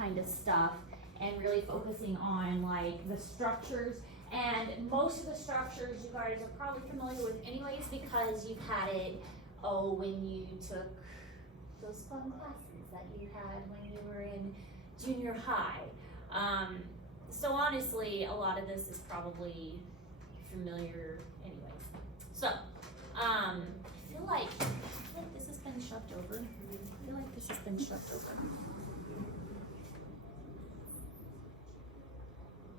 kind of stuff, and really focusing on like the structures. And most of the structures you guys are probably familiar with anyways, because you've had it, when you took those fun classes that you had when you were in junior high. So honestly, a lot of this is probably familiar anyways. So, I feel like this has been shoved over. I feel like this has been shoved over.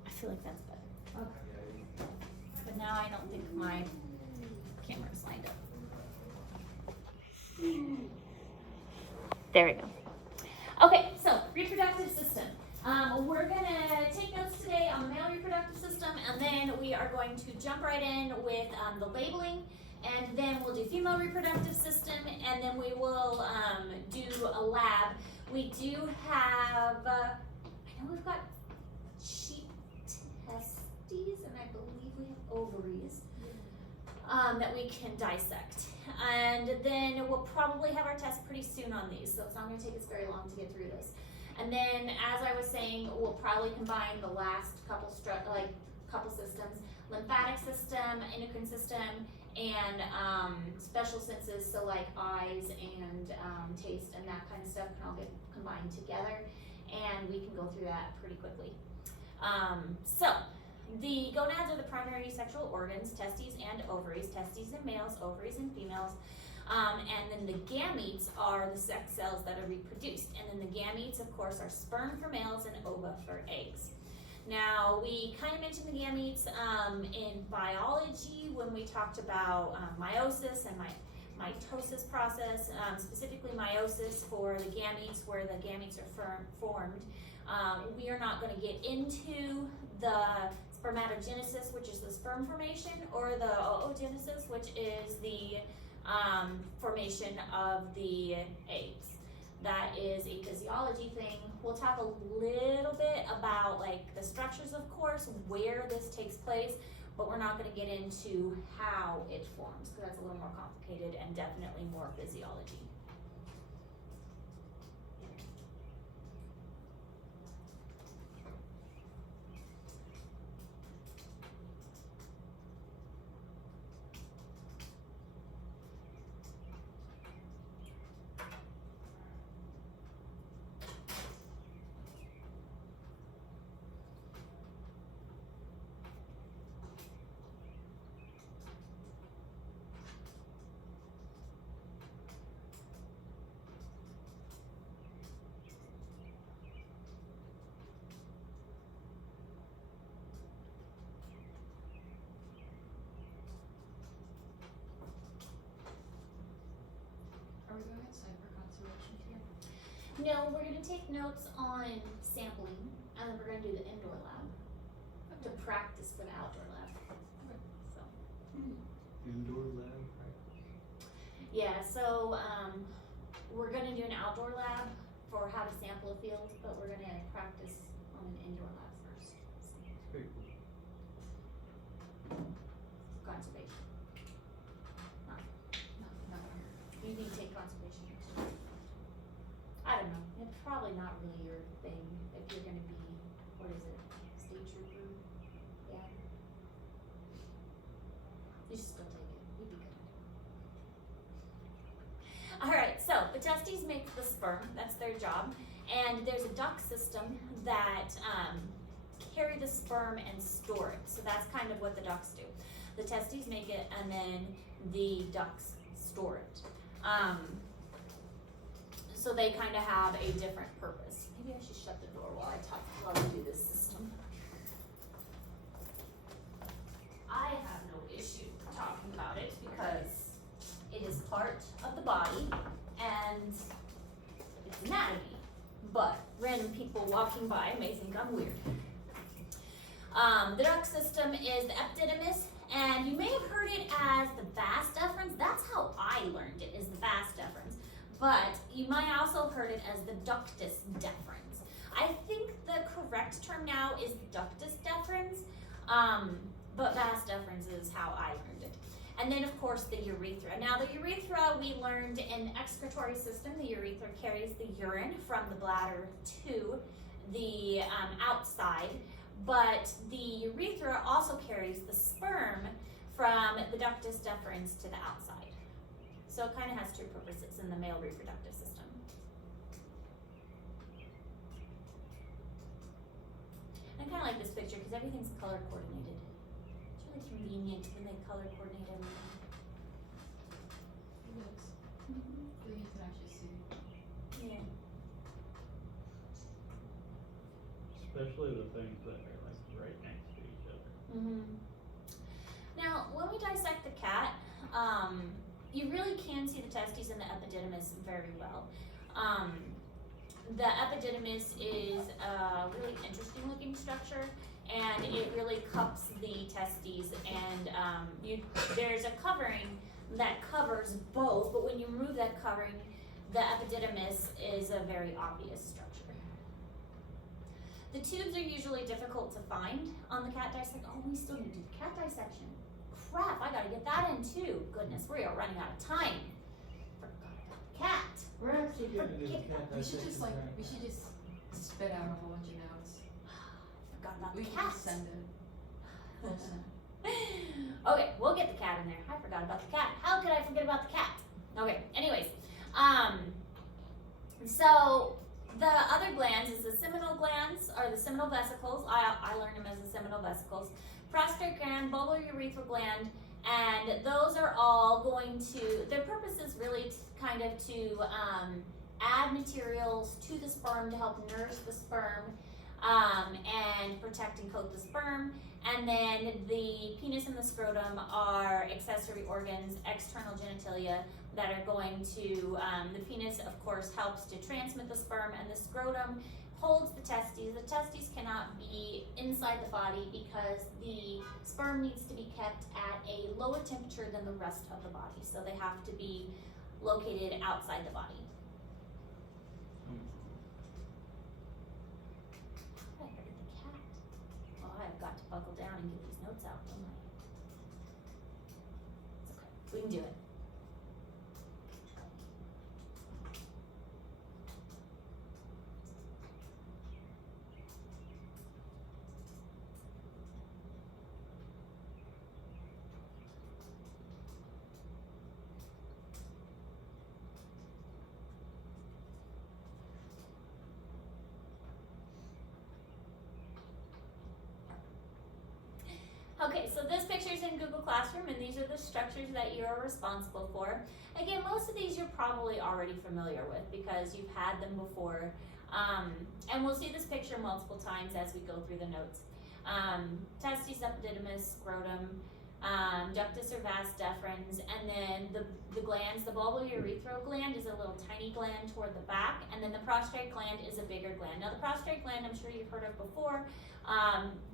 I feel like that's better. Okay. But now I don't think my camera's lined up. There we go. Okay, so reproductive system. We're gonna take notes today on the male reproductive system, and then we are going to jump right in with the labeling, and then we'll do female reproductive system, and then we will do a lab. We do have, I know we've got sheep testes, and I believe we have ovaries that we can dissect. And then we'll probably have our test pretty soon on these, so it's not going to take us very long to get through this. And then, as I was saying, we'll probably combine the last couple systems: lymphatic system, endocrine system, and special senses, so like eyes and taste and that kind of stuff can all get combined together, and we can go through that pretty quickly. So the gonads are the primary sexual organs: testes and ovaries, testes in males, ovaries in females. And then the gametes are the sex cells that are reproduced. And then the gametes, of course, are sperm for males and ova for eggs. Now, we kind of mentioned the gametes in biology when we talked about meiosis and mitosis process, specifically meiosis for the gametes, where the gametes are formed. We are not going to get into the spermatogenesis, which is the sperm formation, or the oogenesis, which is the formation of the eggs. That is a physiology thing. We'll talk a little bit about like the structures, of course, where this takes place, but we're not going to get into how it forms, because that's a little more complicated and definitely more physiology. Are we going inside for conservation here? No, we're going to take notes on sampling, and then we're going to do the indoor lab to practice for the outdoor lab. So. Indoor lab practice? Yeah, so we're going to do an outdoor lab for how to sample a field, but we're going to practice on an indoor lab first. Very cool. Conservation. Not here. You need to take conservation next year. I don't know. It's probably not really your thing if you're going to be, what is it, state trooper? Yeah. You should still take it. You'd be good. All right, so the testes make the sperm. That's their job. And there's a duct system that carry the sperm and store it. So that's kind of what the ducts do. The testes make it, and then the ducts store it. So they kind of have a different purpose. Maybe I should shut the door while we do this system. I have no issue talking about it because it is part of the body and it's anatomy. But random people walking by may think I'm weird. The duct system is the epididymis, and you may have heard it as the vas deferens. That's how I learned it, is the vas deferens. But you might also have heard it as the ductus deferens. I think the correct term now is ductus deferens, but vas deferens is how I learned it. And then, of course, the urethra. Now, the urethra, we learned in the excretory system. The urethra carries the urine from the bladder to the outside, but the urethra also carries the sperm from the ductus deferens to the outside. So it kind of has two purposes in the male reproductive system. I kind of like this picture because everything's color coordinated. It's really convenient when they color coordinate everything. It looks, then you can actually see. Yeah. Especially the things that are like right next to each other. Now, when we dissect the cat, you really can see the testes and the epididymis very well. The epididymis is a really interesting looking structure, and it really cups the testes, and there's a covering that covers both, but when you remove that covering, the epididymis is a very obvious structure. The tubes are usually difficult to find on the cat dissection. Oh, we still need to do the cat dissection. Crap, I gotta get that in too. Goodness, we are running out of time. Forgot about the cat. We're actually getting into cat We should just dissection time. we should just spit out a whole bunch of notes. Forgot about We the can cat. just send it. We'll send it. Okay, we'll get the cat in there. I forgot about the cat. How could I forget about the cat? Okay, anyways. So the other glands is the seminal glands, or the seminal vesicles. I learned them as the seminal vesicles. Prostate gland, bulbourethral gland, and those are all going to, their purpose is really to kind of to add materials to the sperm to help nourish the sperm and protect and coat the sperm. And then the penis and the scrotum are accessory organs, external genitalia that are going to, the penis of course helps to transmit the sperm, and the scrotum holds the testes. The testes cannot be inside the body because the sperm needs to be kept at a lower temperature than the rest of the body. So they have to be located outside the body. How did I forget the cat? Oh, I've got to buckle down and get these notes out, don't I? It's okay. We can do it. Okay, so this picture is in Google Classroom, and these are the structures that you're responsible for. Again, most of these you're probably already familiar with because you've had them before. And we'll see this picture multiple times as we go through the notes. Testes, epididymis, scrotum, ductus or vas deferens, and then the glands. The bulbourethral gland is a little tiny gland toward the back, and then the prostrate gland is a bigger gland. Now the prostrate gland, I'm sure you've heard of before.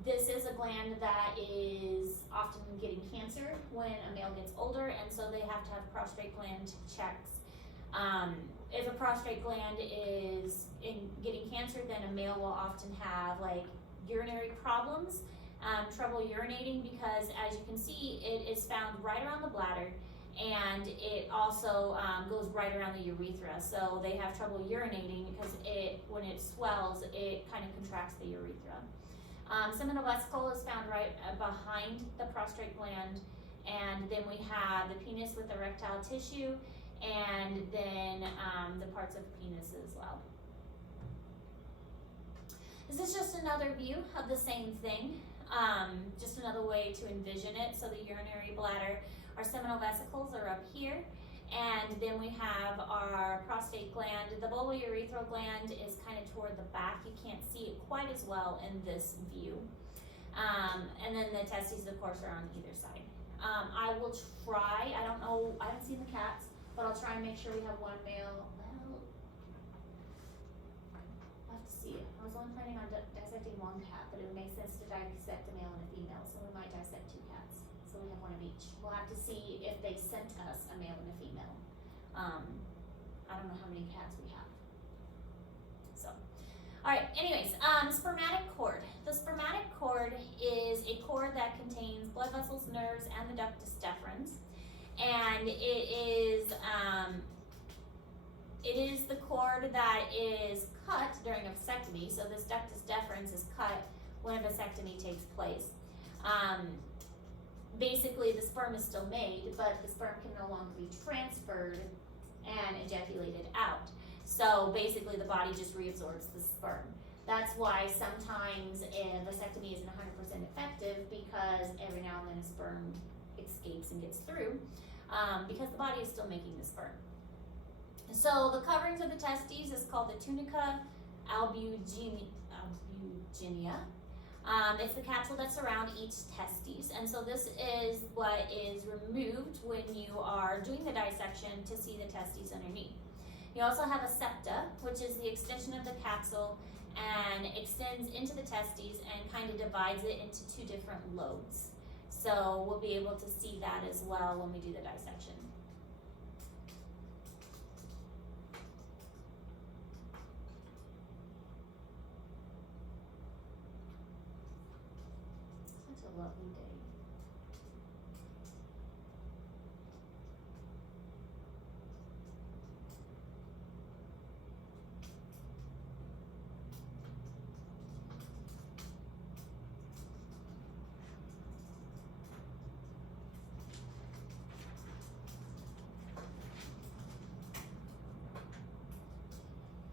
This is a gland that is often getting cancer when a male gets older, and so they have to have prostrate gland checks. If a prostrate gland is getting cancer, then a male will often have like urinary problems, trouble urinating, because as you can see, it is found right around the bladder, and it also goes right around the urethra. So they have trouble urinating because when it swells, it kind of contracts the urethra. Seminal vesicle is found right behind the prostrate gland, and then we have the penis with erectile tissue, and then the parts of the penis as well. This is just another view of the same thing, just another way to envision it. So the urinary bladder, our seminal vesicles are up here, and then we have our prostate gland. The bulbourethral gland is kind of toward the back. You can't see it quite as well in this view. And then the testes, of course, are on either side. I will try, I don't know, I haven't seen the cats, but I'll try and make sure we have one male. Well, I'll have to see it. I was only planning on dissecting one cat, but it would make sense to dissect a male and a female, so we might dissect two cats. So we have one of each. We'll have to see if they sent us a male and a female. I don't know how many cats we have. So, all right, anyways, spermatic cord. The spermatic cord is a cord that contains blood vessels, nerves, and the ductus deferens. And it it is the cord that is cut during a vasectomy. So this ductus deferens is cut when a vasectomy takes place. Basically, the sperm is still made, but the sperm can no longer be transferred and ejaculated out. So basically, the body just reabsorbs the sperm. That's why sometimes a vasectomy isn't 100% effective, because every now and then a sperm escapes and gets through, because the body is still making the sperm. So the coverings of the testes is called the tunica albuginea. It's the capsule that surrounds each testes, and so this is what is removed when you are doing the dissection to see the testes underneath. You also have a septa, which is the extension of the capsule and extends into the testes and kind of divides it into two different lobes. So we'll be able to see that as well when we do the dissection. Such a lovely day.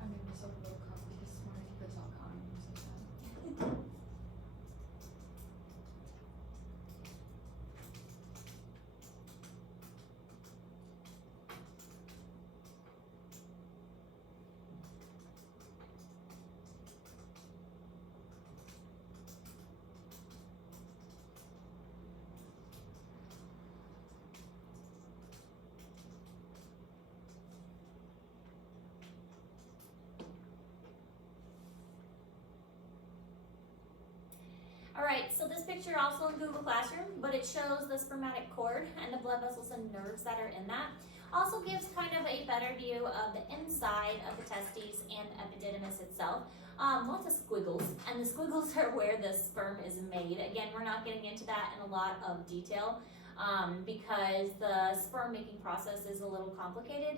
I made myself a little copy this morning because it's all condoms like that. Alright, so this picture also in Google Classroom, but it shows the spermatic cord and the blood vessels and nerves that are in that. Also gives kind of a better view of the inside of the testes and the epididymis itself. Lots of squiggles, and the squiggles are where the sperm is made. Again, we're not getting into that in a lot of detail, because the sperm making process is a little complicated.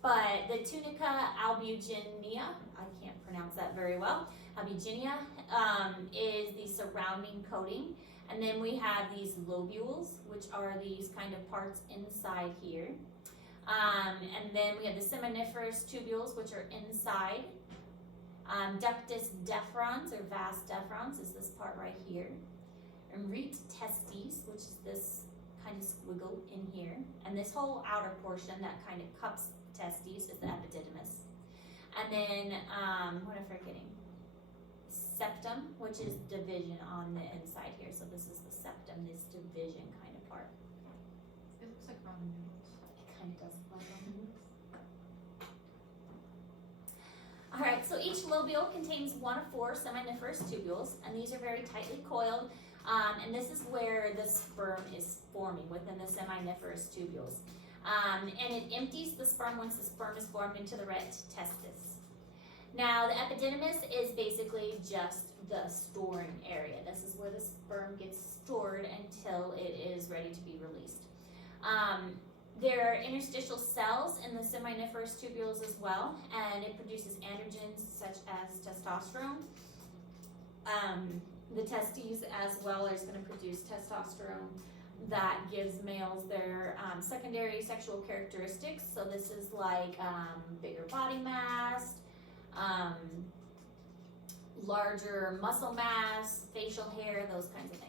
But the tunica albuginea, I can't pronounce that very well, albuginea, is the surrounding coating. And then we have these lobules, which are these kind of parts inside here. And then we have the seminiferous tubules, which are inside. Ductus deferens, or vas deferens, is this part right here. And rete testes, which is this kind of squiggle in here. And this whole outer portion that kind of cups testes is the epididymis. And then, what am I forgetting? Septum, which is division on the inside here. So this is the septum, this division kind of part. It looks like ramen noodles. It kind of does look like ramen. Alright, so each lobule contains one of 4 seminiferous tubules, and these are very tightly coiled. And this is where the sperm is forming, within the seminiferous tubules. And it empties the sperm once the sperm is formed into the ret testis. Now, the epididymis is basically just the storing area. This is where the sperm gets stored until it is ready to be released. There are interstitial cells in the seminiferous tubules as well, and it produces androgens such as testosterone. The testes as well is going to produce testosterone that gives males their secondary sexual characteristics. So this is like bigger body mass, larger muscle mass, facial hair, those kinds of things.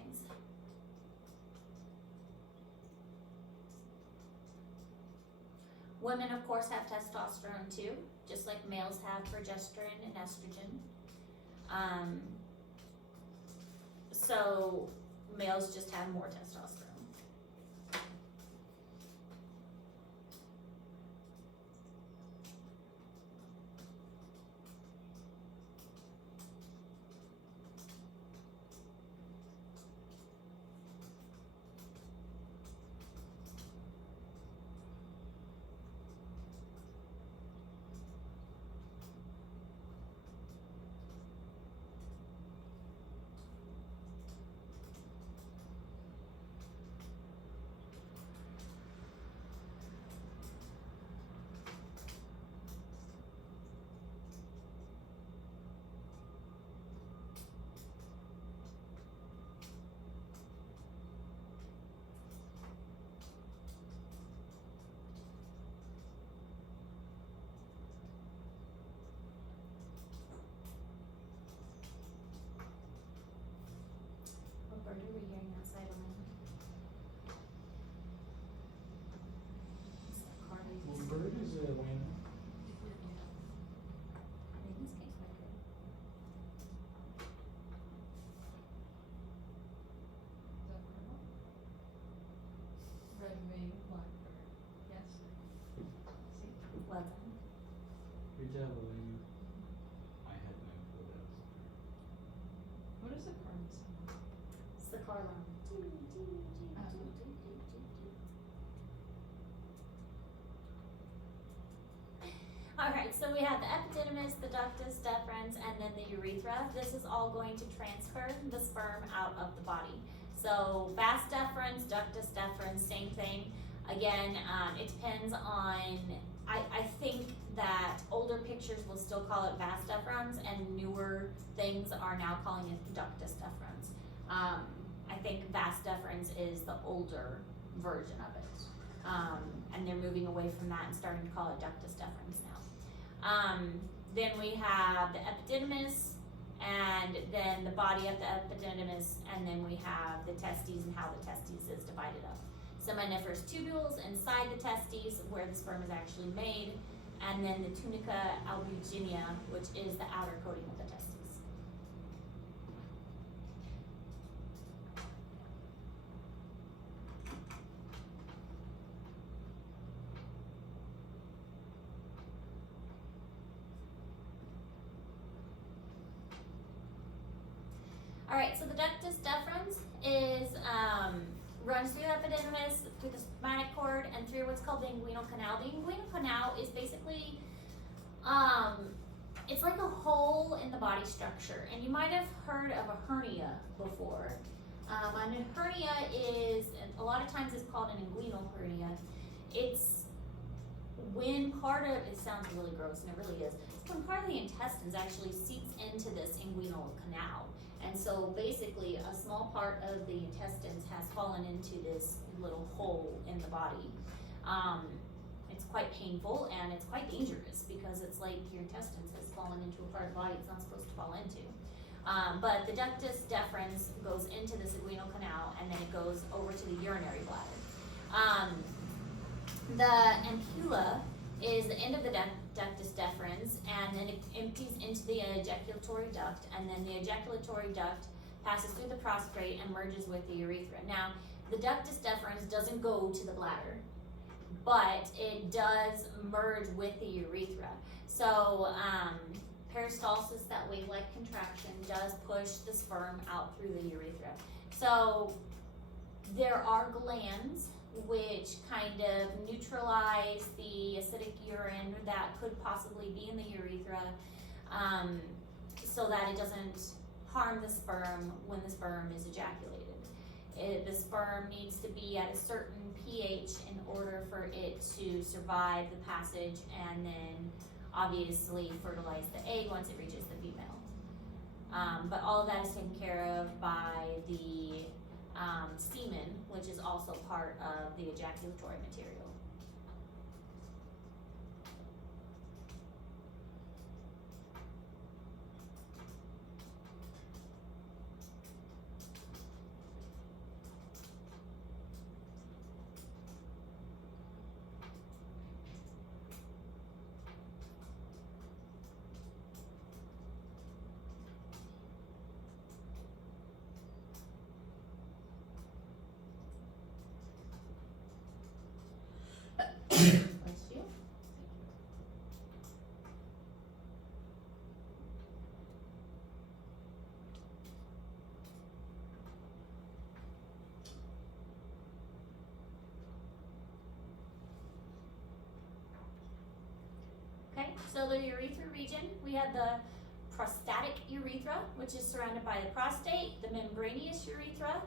Women, of course, have testosterone too, just like males have progesterone and estrogen. So males just have more testosterone. bird are we hearing outside of land? Is that car they Well, just- bird is a win. I think this game's quite good. Is that purple? Red wing, blackbird. Yes. See? Well done. Good job, Elena. I had no clue that was there. What is the card sound? It's the car alarm. Alright, so we have the epididymis, the ductus deferens, and then the urethra. This is all going to transfer the sperm out of the body. So vas deferens, ductus deferens, same thing. Again, it depends on, I think that older pictures will still call it vas deferens and newer things are now calling it ductus deferens. I think vas deferens is the older version of it. And they're moving away from that and starting to call it ductus deferens now. Then we have the epididymis, and then the body of the epididymis, and then we have the testes and how the testes is divided up. Seminiferous tubules inside the testes where the sperm is actually made, and then the tunica albuginea, which is the outer coating of the testes. Alright, so the ductus deferens is, runs through the epididymis, through the spermatic cord, and through what's called the inguinal canal. The inguinal canal is basically, it's like a hole in the body structure, and you might have heard of a hernia before. And a hernia is, a lot of times it's called an inguinal hernia. It's when part of, it sounds really gross, and it really is, it's when part of the intestines actually seeps into this inguinal canal. And so basically a small part of the intestines has fallen into this little hole in the body. It's quite painful and it's quite dangerous because it's like your intestines has fallen into a part of the body it's not supposed to fall into. But the ductus deferens goes into this inguinal canal and then it goes over to the urinary bladder. The ampulla is the end of the ductus deferens, and then it empties into the ejaculatory duct, and then the ejaculatory duct passes through the prostrate and merges with the urethra. Now, the ductus deferens doesn't go to the bladder, but it does merge with the urethra. So, peristalsis, that wave-like contraction, does push the sperm out through the urethra. So, there are glands which kind of neutralize the acidic urine that could possibly be in the urethra, so that it doesn't harm the sperm when the sperm is ejaculated. The sperm needs to be at a certain pH in order for it to survive the passage and then obviously fertilize the egg once it reaches the female. But all of that is taken care of by the semen, which is also part of the ejaculatory material. Bless you. Okay, so the urethra region, we have the prostatic urethra, which is surrounded by the prostate, the membranous urethra,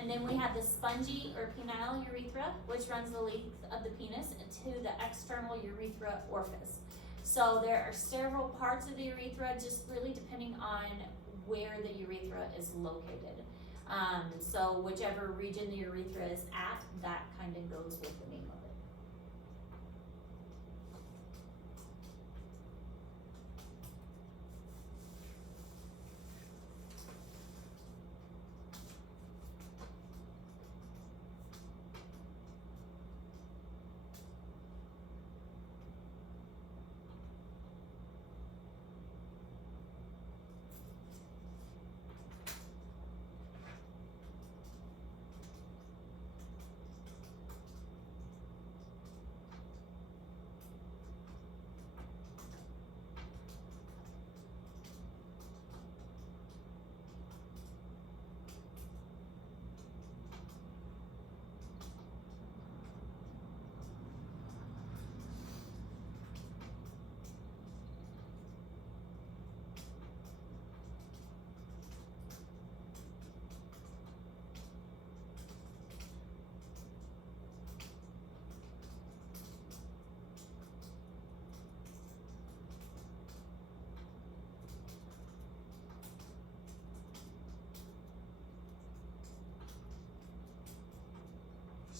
and then we have the spongy or penile urethra, which runs the length of the penis to the external urethra orifice. So there are several parts of the urethra, just really depending on where the urethra is located. So whichever region the urethra is at, that kind of goes with the name of it.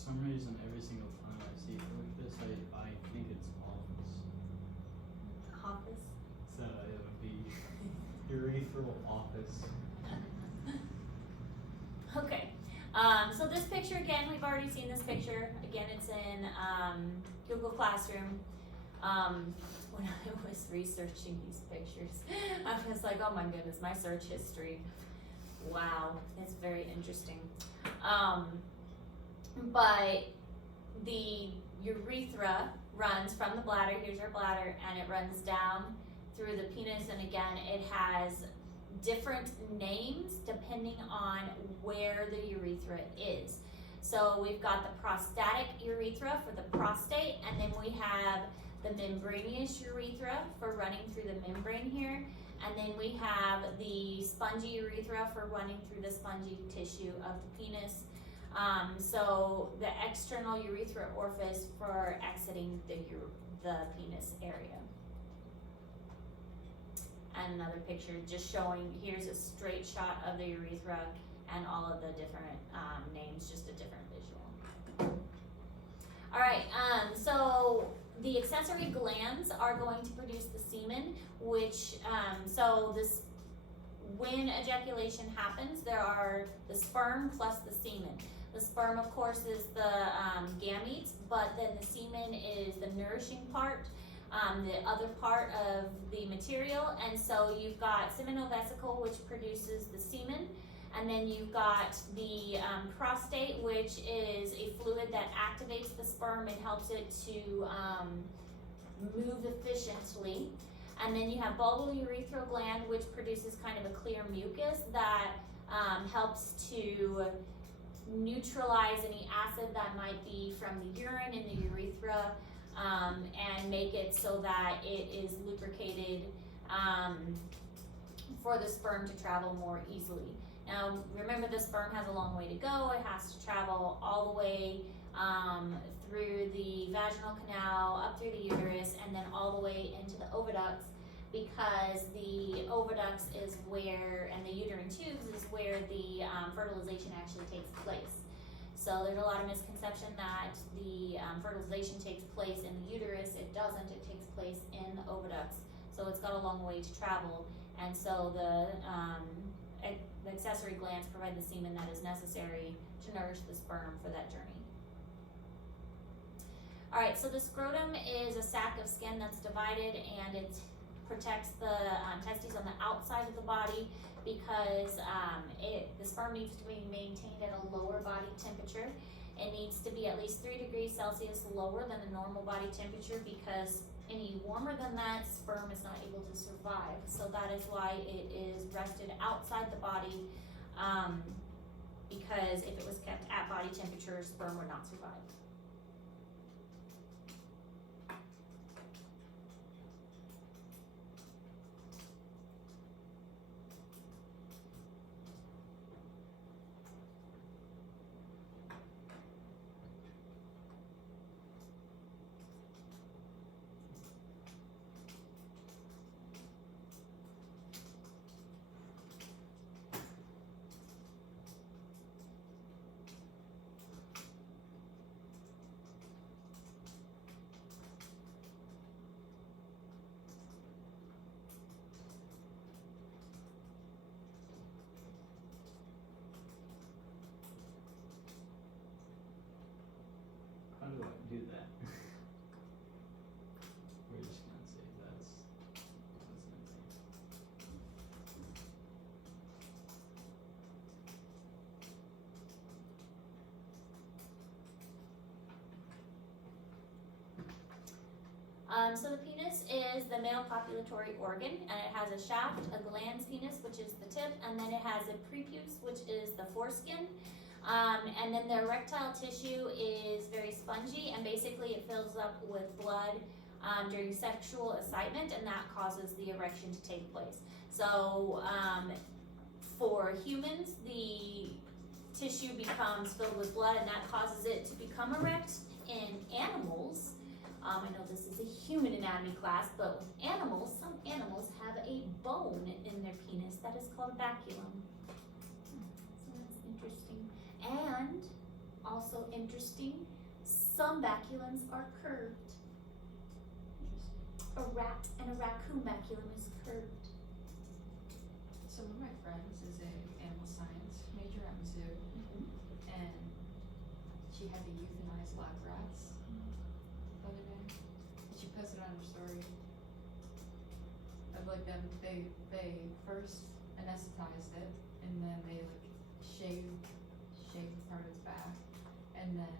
some reason, every single time I see it like this, I think it's office. Office. So it would be urethral office. Okay. So this picture again, we've already seen this picture. Again, it's in Google Classroom. When I was researching these pictures, I was like, oh my goodness, my search history. Wow, it's very interesting. But the urethra runs from the bladder, here's your bladder, and it runs down through the penis, and again, it has different names depending on where the urethra is. So we've got the prostatic urethra for the prostate, and then we have the membranous urethra for running through the membrane here, and then we have the spongy urethra for running through the spongy tissue of the penis. So the external urethra orifice for exiting the penis area. And another picture just showing, here's a straight shot of the urethra and all of the different names, just a different visual. All right, so the accessory glands are going to produce the semen, which, so this, when ejaculation happens, there are the sperm plus the semen. The sperm, of course, is the gametes, but then the semen is the nourishing part, the other part of the material. And so you've got seminal vesicle, which produces the semen, and then you've got the prostate, which is a fluid that activates the sperm and helps it to move efficiently. And then you have bulbourethral gland, which produces kind of a clear mucus that helps to neutralize any acid that might be from the urine in the urethra, and make it so that it is lubricated for the sperm to travel more easily. Now remember, the sperm has a long way to go. It has to travel all the way through the vaginal canal, up through the uterus, and then all the way into the oviducts, because the oviducts is where, and the uterine tubes is where the fertilization actually takes place. So there's a lot of misconception that the fertilization takes place in the uterus. It doesn't. It takes place in the oviducts. So it's got a long way to travel, and so the accessory glands provide the semen that is necessary to nourish the sperm for that journey. All right, so the scrotum is a sac of skin that's divided, and it protects the testes on the outside of the body, because the sperm needs to be maintained at a lower body temperature. It needs to be at least 3 degrees Celsius lower than the normal body temperature, because any warmer than that, sperm is not able to survive. So that is why it is rested outside the body, because if it was kept at body temperature, sperm would not survive. How do I do that? We're just gonna say that's empty. So the penis is the male copulatory organ, and it has a shaft, a glans penis, which is the tip, and then it has a prepuce, which is the foreskin. And then the erectile tissue is very spongy, and basically it fills up with blood during sexual excitement, and that causes the erection to take place. So for humans, the tissue becomes filled with blood, and that causes it to become erect. In animals, I know this is a human anatomy class, but with animals, some animals have a bone in their penis that is called a baculum. So that's interesting. And Also interesting, some baculums are curved. A rat and a raccoon baculum is curved. So one of my friends is a animal science major at Mizzou, and she had to euthanize lab rats the other day. And she posted on her story of like them, they first anesthetized it, and then they like shaved part of its back, and then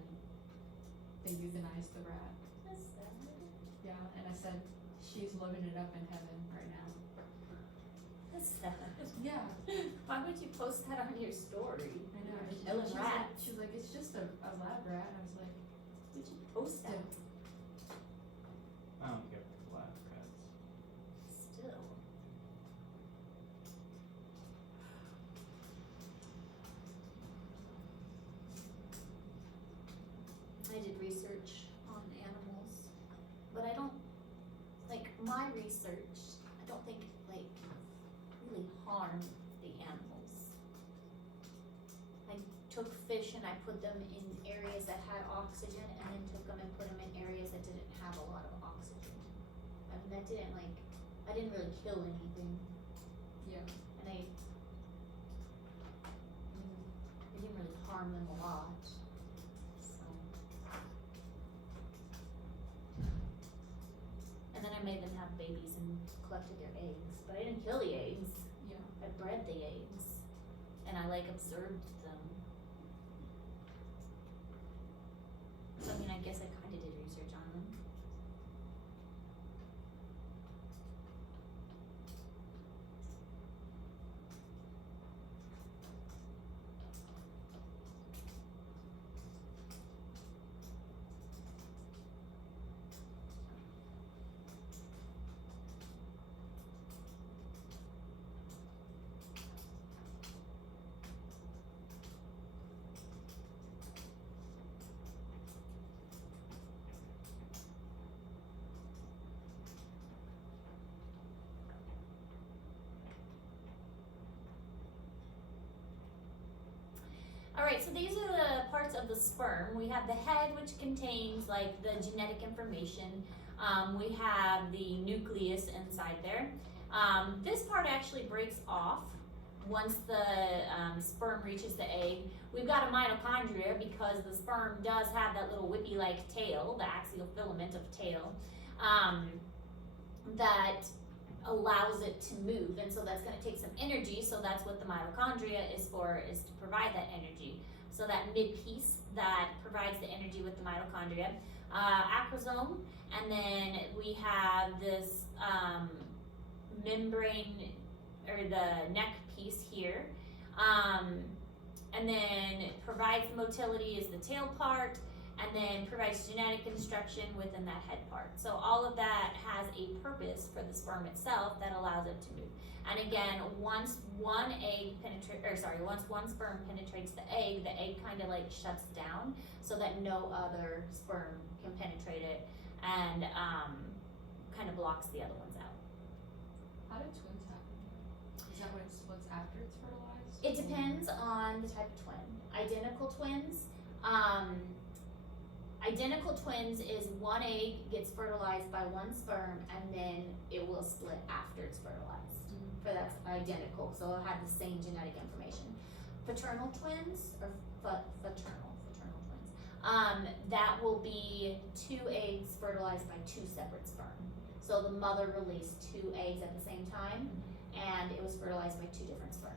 they euthanized the rat. That's sad. Yeah, and I said, she's living it up in heaven right now. That's sad. Yeah. Why would you post that on your story? I know. Killing She's rats. Like, she's like, it's just a lab rat. And I was like, Would you post that? I don't care for lab rats. Still. I did research on animals, but I don't, like, my research, I don't think, like, really harmed the animals. I took fish and I put them in areas that had oxygen, and then took them and put them in areas that didn't have a lot of oxygen. I mean, that didn't, like, I didn't really kill anything, yeah. and I didn't really harm them a lot, so. And then I made them have babies and collected their eggs, but I didn't kill the eggs. Yeah. I bred the eggs, and I like observed them. So I mean, I guess I kinda did research on them. Alright, so these are the parts of the sperm. We have the head, which contains like the genetic information. We have the nucleus inside there. This part actually breaks off once the sperm reaches the egg. We've got a mitochondria because the sperm does have that little whippy-like tail, the axial filament of tail, that allows it to move, and so that's going to take some energy. So that's what the mitochondria is for, is to provide that energy. So that mid piece that provides the energy with the mitochondria, acrosome, and then we have this membrane, or the neck piece here, and then provides motility is the tail part, and then provides genetic instruction within that head part. So all of that has a purpose for the sperm itself that allows it to move. And again, once one sperm penetrates the egg kind of like shuts down so that no other sperm can penetrate it, and kind of blocks the other ones out. How do twins happen? Is that when it splits after it's fertilized? It depends on the type of twin. Identical twins is one egg gets fertilized by one sperm, and then it will split after it's fertilized. For that's identical, so it'll have the same genetic information. Paternal twins, or fraternal twins, that will be two eggs fertilized by two separate sperm. So the mother released two eggs at the same time, and it was fertilized by two different sperm.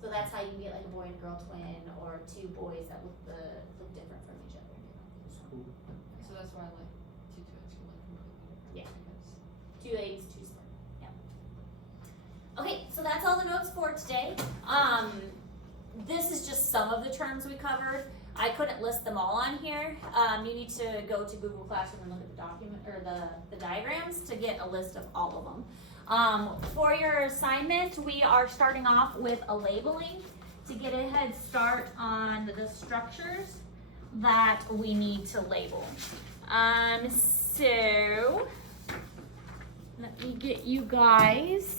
So that's how you can get like a boy and a girl twin, or two boys that look different from each other. So that's why like two twins can look completely different. Yeah. Because Two eggs, two sperm. Yeah. Okay, so that's all the notes for today. This is just some of the terms we covered. I couldn't list them all on here. You need to go to Google Classroom and look at the document, or the diagrams, to get a list of all of them. For your assignment, we are starting off with a labeling to get a head start on the structures that we need to label. So let me get you guys